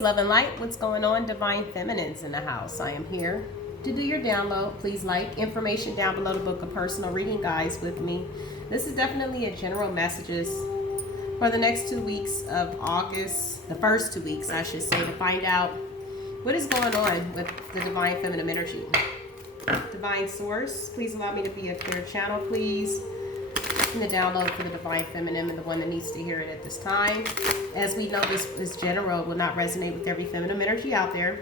Love and light, what's going on? Divine Feminines in the house. I am here to do your download. Please like information down below to book a personal reading guys with me. This is definitely a general messages for the next 2 weeks of August, the first 2 weeks I should say, to find out what is going on with the Divine Feminine energy. Divine Source, please allow me to be a clear channel, please. And the download for the Divine Feminine and the one that needs to hear it at this time. As we know, this is general, will not resonate with every feminine energy out there.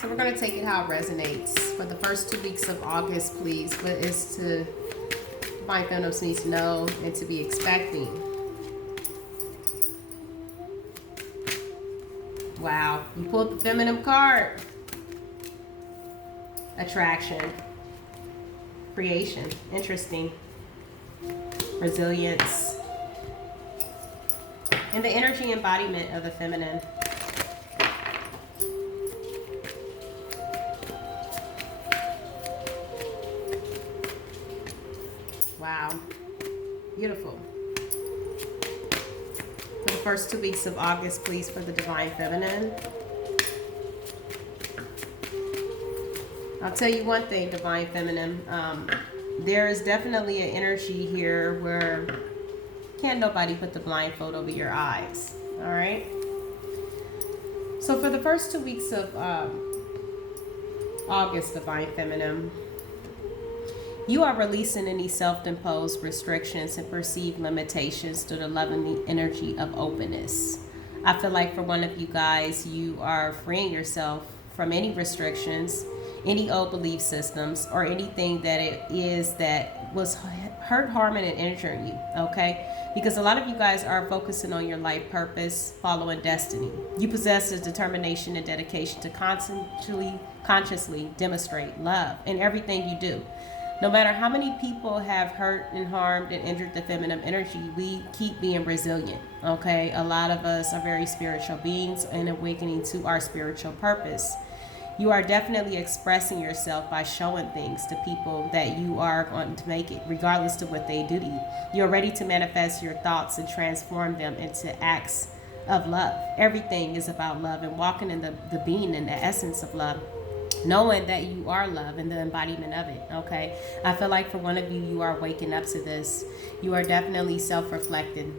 So we're going to take it how it resonates. For the first 2 weeks of August, please, what is to Divine Feminine needs to know and to be expecting. Wow, you pulled the feminine card. Attraction. Creation. Interesting. Resilience, and the energy embodiment of the feminine. Wow, beautiful. For the first 2 weeks of August, please, for the Divine Feminine. I'll tell you one thing, Divine Feminine. There is definitely an energy here where can't nobody put the blindfold over your eyes. All right. So for the first 2 weeks of August, Divine Feminine, you are releasing any self-imposed restrictions and perceived limitations to the loving energy of openness. I feel like for one of you guys, you are freeing yourself from any restrictions, any old belief systems, or anything that it is that was hurt, harming, and injuring you, okay? Because a lot of you guys are focusing on your life purpose, following destiny. You possess a determination and dedication to consciously demonstrate love in everything you do. No matter how many people have hurt and harmed and injured the feminine energy, we keep being resilient, okay? A lot of us are very spiritual beings and awakening to our spiritual purpose. You are definitely expressing yourself by showing things to people that you are going to make it, regardless of what they do to you. You're ready to manifest your thoughts and transform them into acts of love. Everything is about love and walking in the being and the essence of love, knowing that you are love and the embodiment of it, okay? I feel like for one of you, you are waking up to this. You are definitely self-reflecting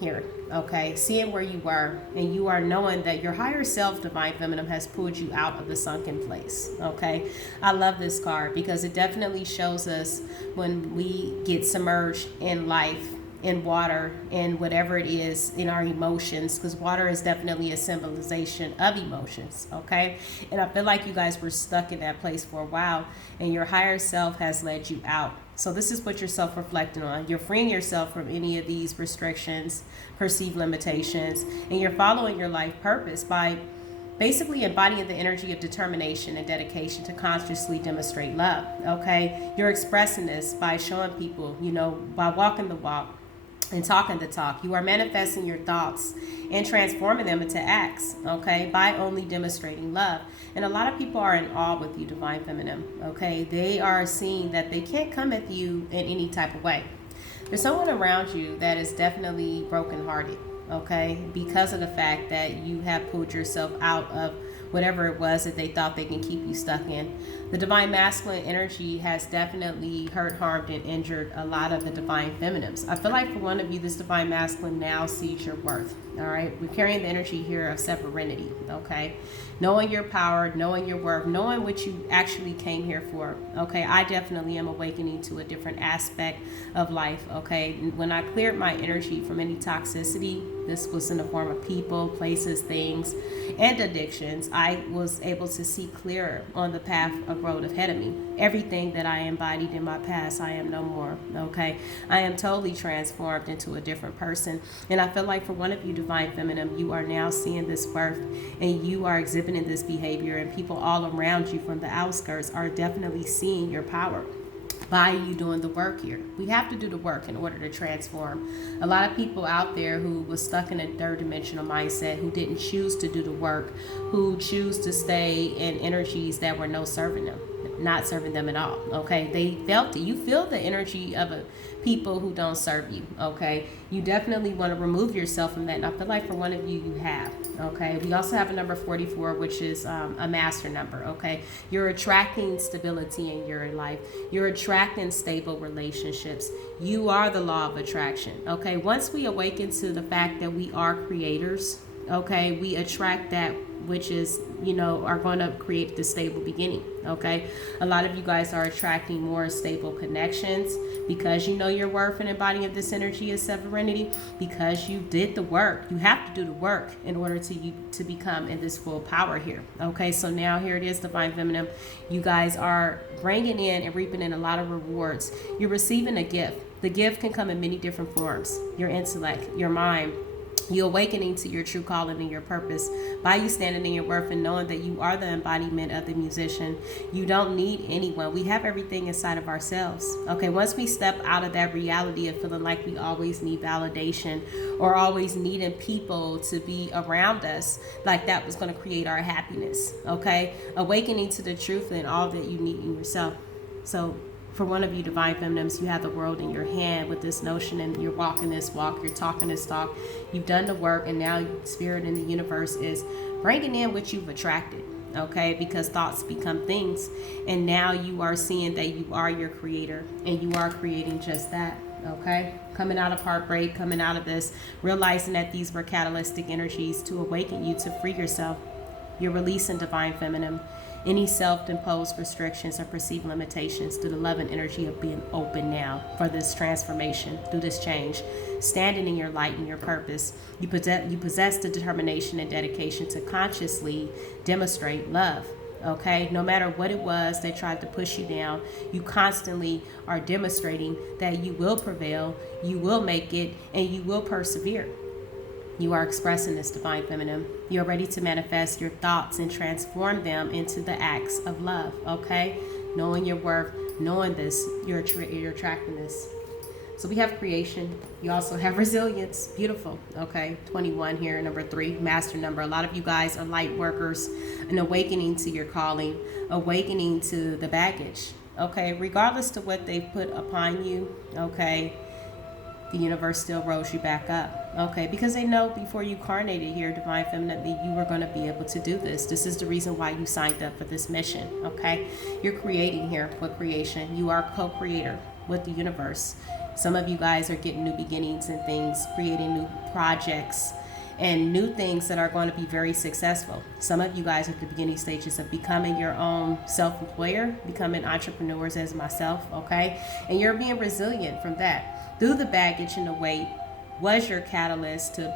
here, okay? Seeing where you were, and you are knowing that your higher self, Divine Feminine, has pulled you out of the sunken place, okay? I love this card because it definitely shows us when we get submerged in life, in water, in whatever it is, in our emotions, because water is definitely a symbolization of emotions, okay? And I feel like you guys were stuck in that place for a while, and your higher self has led you out. So this is what you're self-reflecting on. You're freeing yourself from any of these restrictions, perceived limitations, and you're following your life purpose by basically embodying the energy of determination and dedication to consciously demonstrate love, okay? You're expressing this by showing people, by walking the walk and talking the talk. You are manifesting your thoughts and transforming them into acts, okay, by only demonstrating love. And a lot of people are in awe with you, Divine Feminine, okay? They are seeing that they can't come at you in any type of way. There's someone around you that is definitely brokenhearted, okay, because of the fact that you have pulled yourself out of whatever it was that they thought they can keep you stuck in. The Divine Masculine energy has definitely hurt, harmed, and injured a lot of the Divine Feminines. I feel like for one of you, this Divine Masculine now sees your worth, all right? We're carrying the energy here of serenity, okay? Knowing your power, knowing your worth, knowing what you actually came here for, okay? I definitely am awakening to a different aspect of life, okay? When I cleared my energy from any toxicity, this was in the form of people, places, things, and addictions, I was able to see clearer on the path of road ahead of me. Everything that I embodied in my past, I am no more, okay? I am totally transformed into a different person. And I feel like for one of you, Divine Feminine, you are now seeing this worth and you are exhibiting this behavior, and people all around you from the outskirts are definitely seeing your power by you doing the work here. We have to do the work in order to transform. A lot of people out there who was stuck in a third dimensional mindset, who didn't choose to do the work, who choose to stay in energies that were no serving them, not serving them at all, okay? They felt it. You feel the energy of a people who don't serve you, okay? You definitely want to remove yourself from that, and I feel like for one of you, you have. Okay, we also have a number 44, which is a master number. Okay, you're attracting stability in your life, you're attracting stable relationships. You are the law of attraction. Okay, once we awaken to the fact that we are creators, okay, we attract that which is, are going to create the stable beginning. Okay, a lot of you guys are attracting more stable connections because you know your worth and embodying of this energy is sovereignty, because you did the work. You have to do the work in order to become in this full power here. Okay, so now here it is, Divine Feminine. You guys are bringing in and reaping in a lot of rewards. You're receiving a gift. The gift can come in many different forms: your intellect, your mind, you awakening to your true calling and your purpose by you standing in your worth and knowing that you are the embodiment of the musician. You don't need anyone. We have everything inside of ourselves. Okay, once we step out of that reality of feeling like we always need validation or always needing people to be around us, like that was going to create our happiness. Okay, awakening to the truth and all that you need in yourself. So for one of you Divine Feminines, you have the world in your hand with this notion, and you're walking this walk, you're talking this talk, you've done the work, and now spirit in the universe is bringing in what you've attracted. Okay, because thoughts become things, and now you are seeing that you are your creator and you are creating just that. Okay, coming out of heartbreak, coming out of this, realizing that these were catalytic energies to awaken you to free yourself. You're releasing Divine Feminine any self-imposed restrictions or perceived limitations through the love and energy of being open now for this transformation, through this change. Standing in your light and your purpose, you possess the determination and dedication to consciously demonstrate love. Okay, no matter what it was that tried to push you down, you constantly are demonstrating that you will prevail, you will make it, and you will persevere. You are expressing this, Divine Feminine. You are ready to manifest your thoughts and transform them into the acts of love. Okay, knowing your worth, knowing this, you're attracting this. So we have creation. You also have resilience. Beautiful. Okay, 21 here, number 3, master number. A lot of you guys are light workers, an awakening to your calling, awakening to the baggage. Okay, regardless to what they've put upon you. Okay, the universe still rose you back up. Okay, because they know before you incarnated here, Divine Feminine, that you were going to be able to do this. This is the reason why you signed up for this mission. Okay, you're creating here with creation. You are co-creator with the universe. Some of you guys are getting new beginnings and things, creating new projects and new things that are going to be very successful. Some of you guys are at the beginning stages of becoming your own self-employer, becoming entrepreneurs as myself, okay? And you're being resilient from that. Through the baggage and the weight was your catalyst to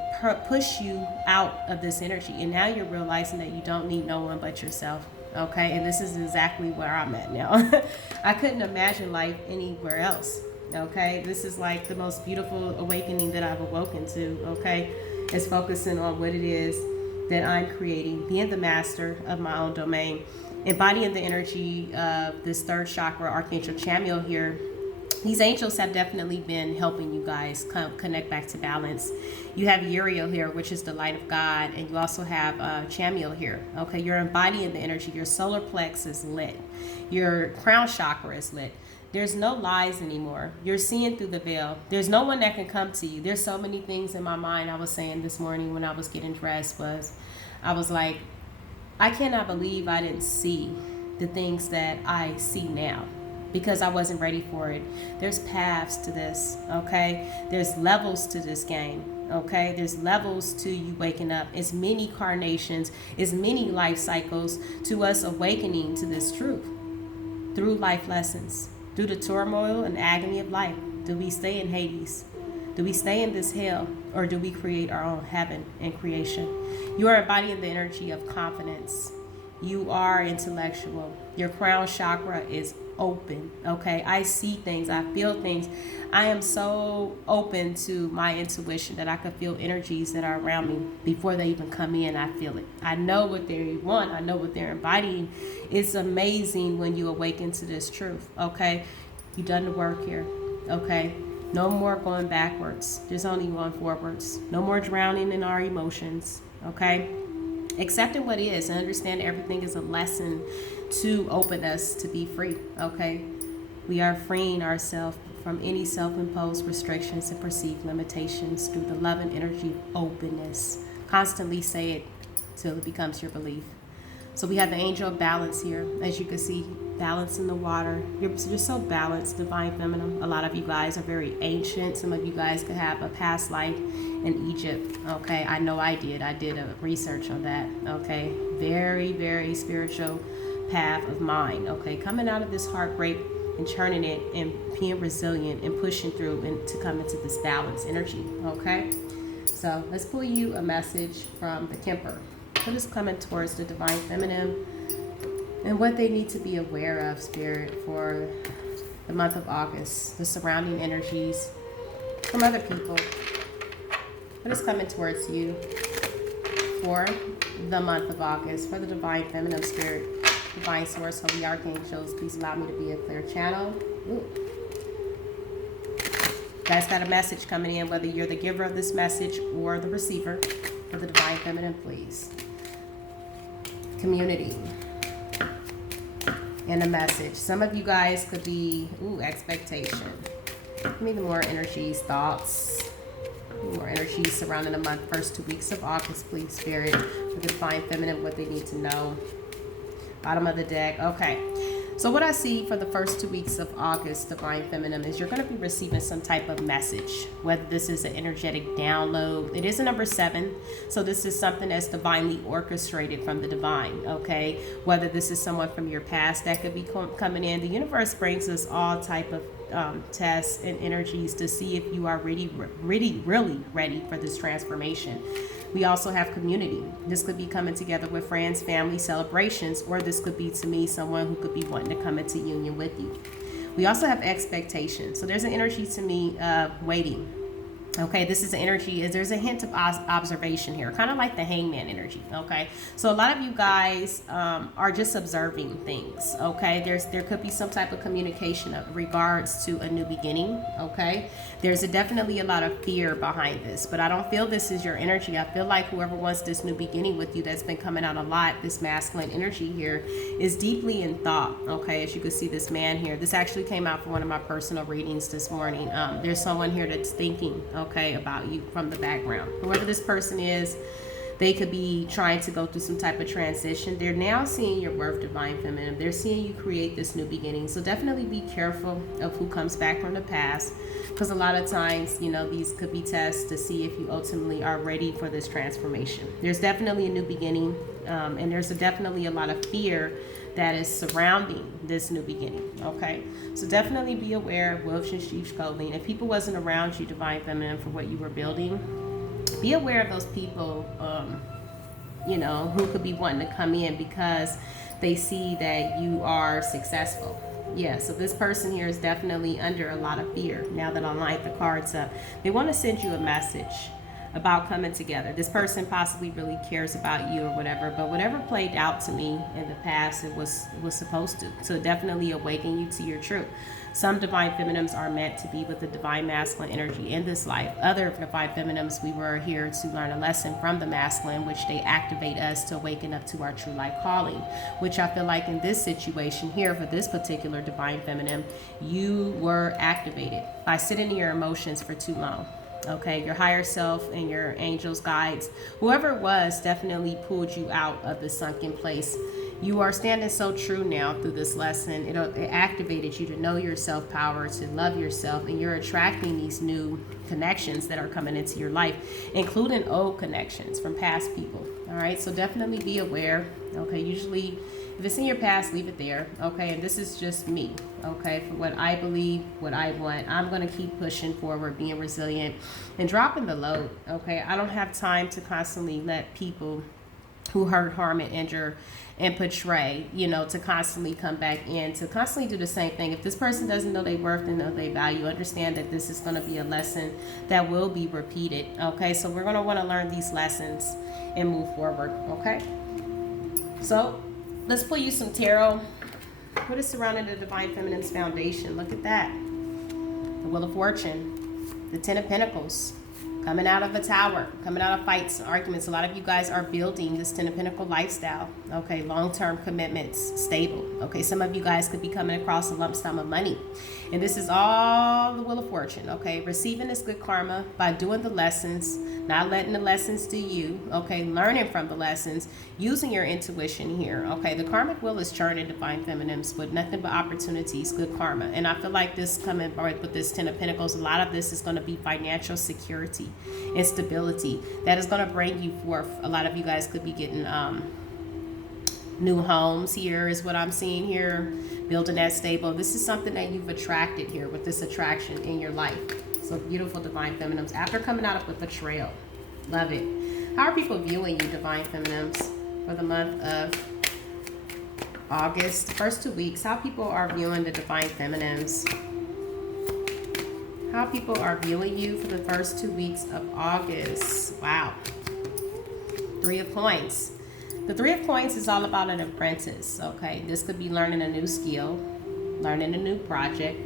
push you out of this energy. And now you're realizing that you don't need no one but yourself, okay? And this is exactly where I'm at now. I couldn't imagine life anywhere else, okay? This is like the most beautiful awakening that I've awoken to, okay? It's focusing on what it is that I'm creating, being the master of my own domain, embodying the energy of this third chakra, Archangel Chamuel here. These angels have definitely been helping you guys connect back to balance. You have Uriel here, which is the light of God, and you also have Chamuel here. Okay, you're embodying the energy. Your solar plex is lit. Your crown chakra is lit. There's no lies anymore. You're seeing through the veil. There's no one that can come to you. There's so many things in my mind. I was saying this morning when I was getting dressed I was like, I cannot believe I didn't see the things that I see now, because I wasn't ready for it. There's paths to this, okay? There's levels to this game, okay? There's levels to you waking up. It's many carnations, it's many life cycles to us awakening to this truth through life lessons, through the turmoil and agony of life. Do we stay in Hades? Do we stay in this hell, or do we create our own heaven and creation? You are embodying the energy of confidence. You are intellectual. Your crown chakra is open, okay? I see things, I feel things. I am so open to my intuition that I can feel energies that are around me before they even come in. I feel it. I know what they want. I know what they're embodying. It's amazing when you awaken to this truth, okay? You've done the work here, okay? No more going backwards. There's only going forwards. No more drowning in our emotions, okay? Accepting what is and understand everything is a lesson to open us to be free, okay? We are freeing ourselves from any self-imposed restrictions and perceived limitations through the love and energy of openness. Constantly say it till it becomes your belief. So we have the angel of balance here. As you can see, balance in the water. You're so balanced, divine feminine. A lot of you guys are very ancient. Some of you guys could have a past life in Egypt. Okay, I know I did. I did a research on that. Okay, very, very spiritual path of mine. Okay, coming out of this heartbreak and churning it and being resilient and pushing through and to come into this balance energy. Okay, so let's pull you a message from the Kemper. What is coming towards the divine feminine and what they need to be aware of, Spirit, for the month of August, the surrounding energies from other people. What is coming towards you for the month of August, for the divine feminine, Spirit, divine source, holy archangels, please allow me to be a clear channel. Ooh. You guys got a message coming in, whether you're the giver of this message or the receiver, for the divine feminine, please. Community and a message. Some of you guys could be expectation. Give me the more energies, thoughts, more energies surrounding the month, first 2 weeks of August, please, Spirit, for the divine feminine, what they need to know. Bottom of the deck. Okay, so what I see for the first 2 weeks of August, divine feminine, is you're going to be receiving some type of message, whether this is an energetic download. It is a number 7, so this is something that's divinely orchestrated from the divine. Okay, whether this is someone from your past that could be coming in. The universe brings us all type of tests and energies to see if you are really ready for this transformation. We also have community. This could be coming together with friends, family, celebrations, or this could be, to me, someone who could be wanting to come into union with you. We also have expectations. So there's an energy to me of waiting. Okay, this is an energy, there's a hint of observation here, kind of like the hangman energy. Okay, so a lot of you guys are just observing things. Okay, there could be some type of communication of regards to a new beginning. Okay, there's definitely a lot of fear behind this, but I don't feel this is your energy. I feel like whoever wants this new beginning with you, that's been coming out a lot, this masculine energy here, is deeply in thought. Okay, as you can see, this man here, this actually came out from one of my personal readings this morning. There's someone here that's thinking, okay, about you from the background. Whoever this person is, they could be trying to go through some type of transition. They're now seeing your birth, divine feminine. They're seeing you create this new beginning. So definitely be careful of who comes back from the past, because a lot of times, you know, these could be tests to see if you ultimately are ready for this transformation. There's definitely a new beginning, and there's definitely a lot of fear that is surrounding this new beginning. Okay, so definitely be aware of wolves in sheep's clothing. If people wasn't around you, divine feminine, for what you were building, be aware of those people, you know, who could be wanting to come in because they see that you are successful. Yeah, so this person here is definitely under a lot of fear. Now that I lined the cards up, they want to send you a message about coming together. This person possibly really cares about you or whatever, but whatever played out to me in the past, it was supposed to. So definitely awaken you to your truth. Some divine feminines are meant to be with the divine masculine energy in this life. Other divine feminines, we were here to learn a lesson from the masculine, which they activate us to awaken up to our true life calling, which I feel like in this situation here, for this particular divine feminine, you were activated by sitting in your emotions for too long. Okay, your higher self and your angels, guides, whoever it was, definitely pulled you out of the sunken place. You are standing so true now through this lesson. It activated you to know your self-power, to love yourself, and you're attracting these new connections that are coming into your life, including old connections from past people. All right, so definitely be aware. Okay, usually if it's in your past, leave it there. Okay, and this is just me. Okay, for what I believe, what I want, I'm going to keep pushing forward, being resilient and dropping the load. Okay, I don't have time to constantly let people who hurt, harm, and injure and portray, you know, to constantly come back in, to constantly do the same thing. If this person doesn't know their worth and know their value, understand that this is going to be a lesson that will be repeated. Okay, so we're going to want to learn these lessons and move forward. Okay, so let's pull you some tarot. What is surrounding the divine feminine's foundation? Look at that. The Wheel of Fortune, the Ten of Pentacles, Coming out of a tower, coming out of fights, arguments. A lot of you guys are building this Ten of Pentacle lifestyle. Okay, long-term commitments, stable. Okay, some of you guys could be coming across a lump sum of money. And this is all the Wheel of Fortune. Okay, receiving this good karma by doing the lessons, not letting the lessons do you. Okay, learning from the lessons, using your intuition here. Okay, the karmic wheel is churning, Divine Feminines, with nothing but opportunities, good karma. And I feel like this coming with this Ten of Pentacles, a lot of this is going to be financial security and stability that is going to bring you forth. A lot of you guys could be getting new homes here is what I'm seeing here, building that stable. This is something that you've attracted here with this attraction in your life. So beautiful, Divine Feminines. After coming out of a betrayal, love it. How are people viewing you, Divine Feminines, for the month of August, the first 2 weeks? How people are viewing the Divine Feminines? How people are viewing you for the first 2 weeks of August? Wow. 3 of Coins. The 3 of Coins is all about an apprentice, okay? This could be learning a new skill, learning a new project.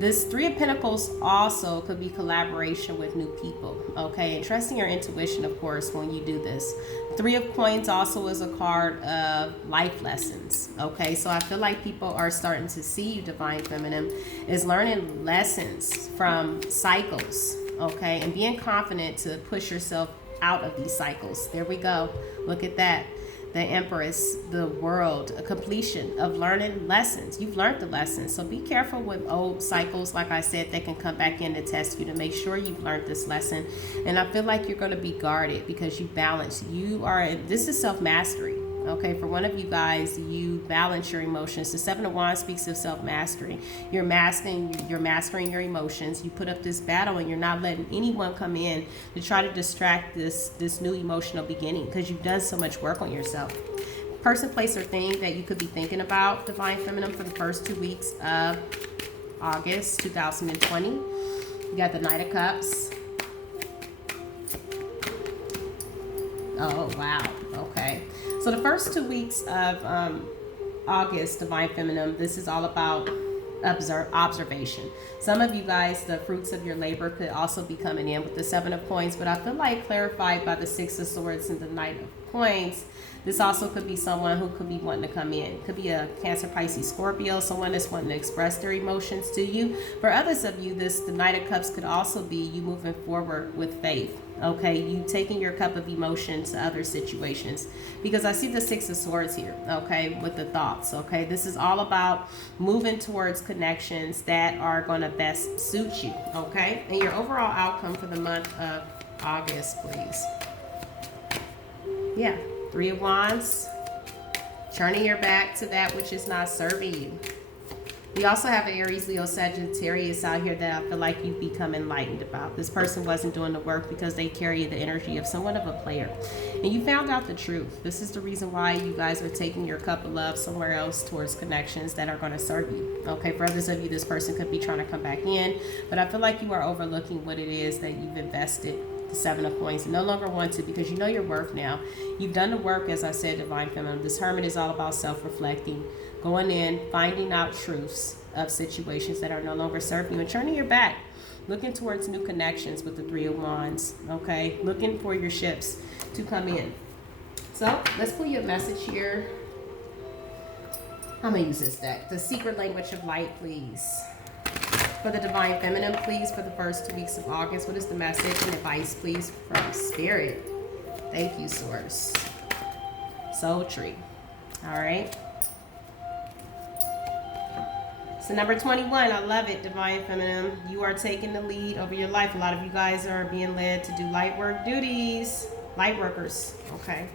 This 3 of Pentacles also could be collaboration with new people, okay? And trusting your intuition, of course, when you do this. 3 of Coins also is a card of life lessons, okay? So I feel like people are starting to see you, Divine Feminine, is learning lessons from cycles, okay? And being confident to push yourself out of these cycles. There we go. Look at that. The Empress, the world, a completion of learning lessons. You've learned the lessons. So be careful with old cycles. Like I said, they can come back in to test you to make sure you've learned this lesson. And I feel like you're going to be guarded because you balance. This is self-mastery. Okay, for one of you guys, you balance your emotions. The 7 of Wands speaks of self-mastery. You're mastering your emotions. You put up this battle and you're not letting anyone come in to try to distract this new emotional beginning because you've done so much work on yourself. Person, place, or thing that you could be thinking about, Divine Feminine, for the first 2 weeks of August 2020. You got the Knight of Cups. Oh, wow. Okay. So the first 2 weeks of August, Divine Feminine, this is all about observation. Some of you guys, the fruits of your labor could also be coming in with the 7 of Coins, but I feel like clarified by the 6 of Swords and the Knight of Coins, this also could be someone who could be wanting to come in. Could be a Cancer, Pisces, Scorpio, someone that's wanting to express their emotions to you. For others of you, the Knight of Cups could also be you moving forward with faith. Okay, you taking your cup of emotion to other situations, because I see the 6 of Swords here, okay, with the thoughts. Okay, this is all about moving towards connections that are going to best suit you. Okay, and your overall outcome for the month of August, please. Yeah, 3 of Wands, turning your back to that which is not serving you. We also have an Aries, Leo, Sagittarius out here that I feel like you've become enlightened about. This person wasn't doing the work because they carry the energy of somewhat of a player. And you found out the truth. This is the reason why you guys are taking your cup of love somewhere else towards connections that are going to serve you. Okay, for others of you, this person could be trying to come back in. But I feel like you are overlooking what it is that you've invested. The 7 of Coins, no longer want to, because you know your worth now. You've done the work, as I said, Divine Feminine. This Hermit is all about self-reflecting, going in, finding out truths of situations that are no longer serving you, and turning your back, looking towards new connections with the 3 of Wands. Okay, looking for your ships to come in. So let's pull you a message here. I'm gonna use this deck, the Secret Language of Light, please. For the Divine Feminine, please, for the first 2 weeks of August, what is the message and advice, please, from Spirit? Thank you, Source. Soul Tree. All right. So number 21, I love it, Divine Feminine. You are taking the lead over your life. A lot of you guys are being led to do light work duties. Light workers. Okay.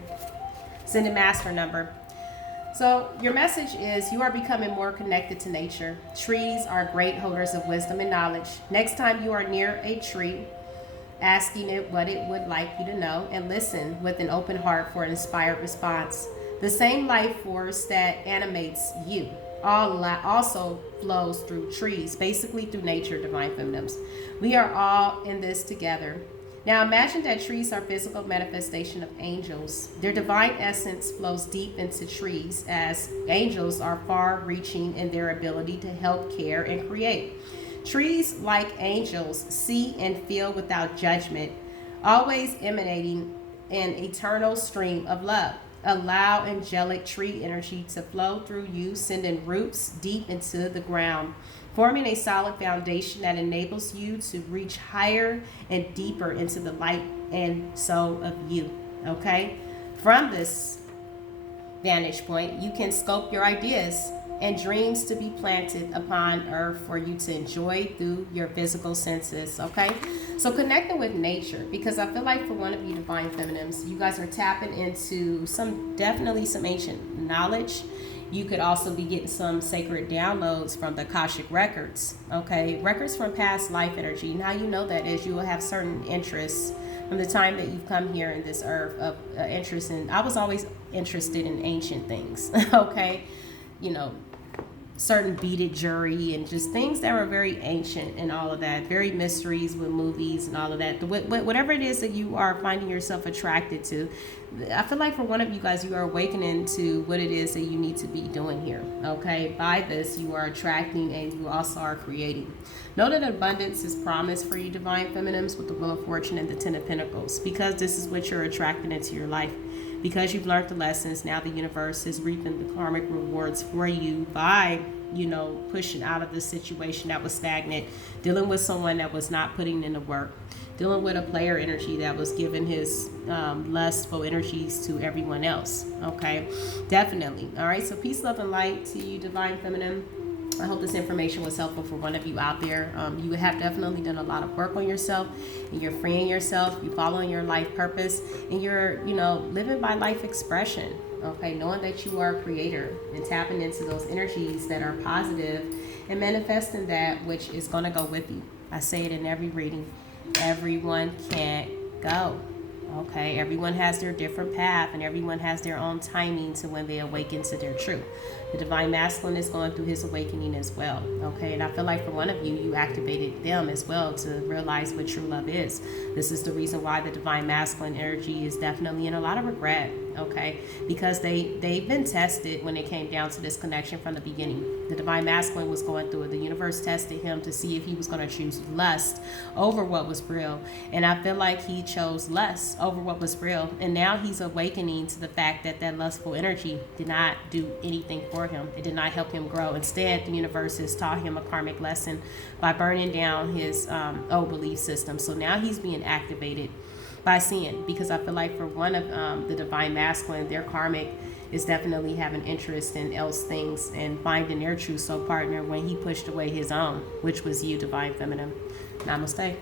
Ascended Master number. So your message is you are becoming more connected to nature. Trees are great holders of wisdom and knowledge. Next time you are near a tree, asking it what it would like you to know, and listen with an open heart for an inspired response. The same life force that animates you also flows through trees, basically through nature, Divine Feminines. We are all in this together. Now imagine that trees are physical manifestation of angels. Their divine essence flows deep into trees, as angels are far-reaching in their ability to help, care, and create. Trees, like angels, see and feel without judgment. always emanating an eternal stream of love. Allow angelic tree energy to flow through you, sending roots deep into the ground, forming a solid foundation that enables you to reach higher and deeper into the light and soul of you. Okay? From this vantage point, you can scope your ideas and dreams to be planted upon earth for you to enjoy through your physical senses. Okay, so connecting with nature, because I feel like for one of you divine feminines, you guys are tapping into definitely some ancient knowledge. You could also be getting some sacred downloads from the Akashic records. Okay, records from past life energy. Now you know that is you will have certain interests from the time that you've come here in this earth of interest in. I was always interested in ancient things. Okay, you know, certain beaded jewelry and just things that were very ancient and all of that, very mysteries with movies and all of that. Whatever it is that you are finding yourself attracted to, I feel like for one of you guys, you are awakening to what it is that you need to be doing here. Okay, by this you are attracting and you also are creating. Know that abundance is promised for you divine feminines with the Wheel of Fortune and the Ten of Pentacles, because this is what you're attracting into your life. Because you've learned the lessons, now the universe is reaping the karmic rewards for you by, pushing out of the situation that was stagnant, dealing with someone that was not putting in the work, dealing with a player energy that was giving his lustful energies to everyone else. Okay, definitely. All right, so peace, love, and light to you, divine feminine. I hope this information was helpful for one of you out there. You have definitely done a lot of work on yourself, and you're freeing yourself, you're following your life purpose, and you're, living by life expression. Okay, knowing that you are a creator and tapping into those energies that are positive and manifesting that which is going to go with you. I say it in every reading. Everyone can't go. Okay, everyone has their different path and everyone has their own timing to when they awaken to their truth. The divine masculine is going through his awakening as well. Okay, and I feel like for one of you, you activated them as well to realize what true love is. This is the reason why the divine masculine energy is definitely in a lot of regret. Okay, because they've been tested when it came down to this connection from the beginning. The divine masculine was going through it. The universe tested him to see if he was going to choose lust over what was real, and I feel like he chose lust over what was real, and now he's awakening to the fact that that lustful energy did not do anything for him. It did not help him grow. Instead, the universe has taught him a karmic lesson by burning down his old belief system. So now he's being activated by sin, because I feel like for one of the divine masculine, their karmic is definitely having interest in else things and finding their true soul partner when he pushed away his own, which was you, divine feminine. Namaste.